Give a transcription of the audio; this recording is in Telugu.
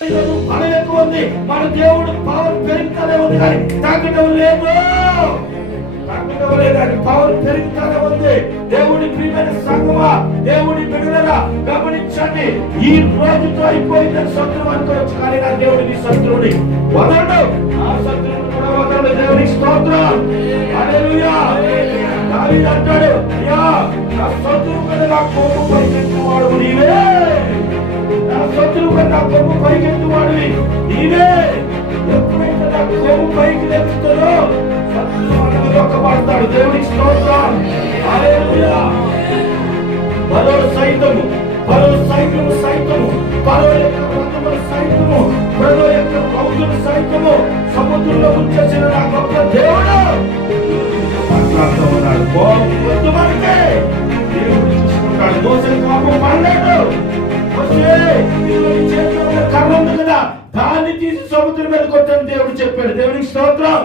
బలం ఎక్కువ ఉంది. మన దేవుడు పవర్ పెరుగుతూనే ఉంది కానీ తగ్గడం లేదు. పవర్ పెరుగుతూనే ఉంది. దేవుడి ప్రియమైన సంగమా, దేవుడి బిడ్డలారా గమనించండి. ఈ రోజుతో అయిపోయిందని శత్రువు అనుకోవచ్చు కానీ నా దేవుడి నీ శత్రువుని వదలడు. ఆ శత్రువుని కూడా వదలడు. దేవునికి స్తోత్రం. హల్లెలూయా. దావీదు అంటాడు, అయ్యా నా శత్రువు మీద నా కోపం పైకెత్తువాడు నీవే. నా శత్రువు మీద నా కోపం పైకెత్తువాడివి నీవే. ఎప్పుడైతే నా కోపం పైకి లేపుతారో పడతాడు. దేవునికి స్తోత్రం. హల్లెలూయా. పరో సైతము పరో యొక్క రథములు సైతము, పరో యొక్క రౌతులు సైతము సముద్రంలో ఉంచేసిన నా గొప్ప దేవుడు మాట్లాడుతూ ఉన్నాడు. కోపం మనకే దేవుడు చూసుకుంటాడు. దోషం కోపం పడలేడు. కర్ర ఉంది కదా, దాన్ని తీసి సముద్రం మీద కొట్టని దేవుడు చెప్పాడు. దేవునికి స్తోత్రం.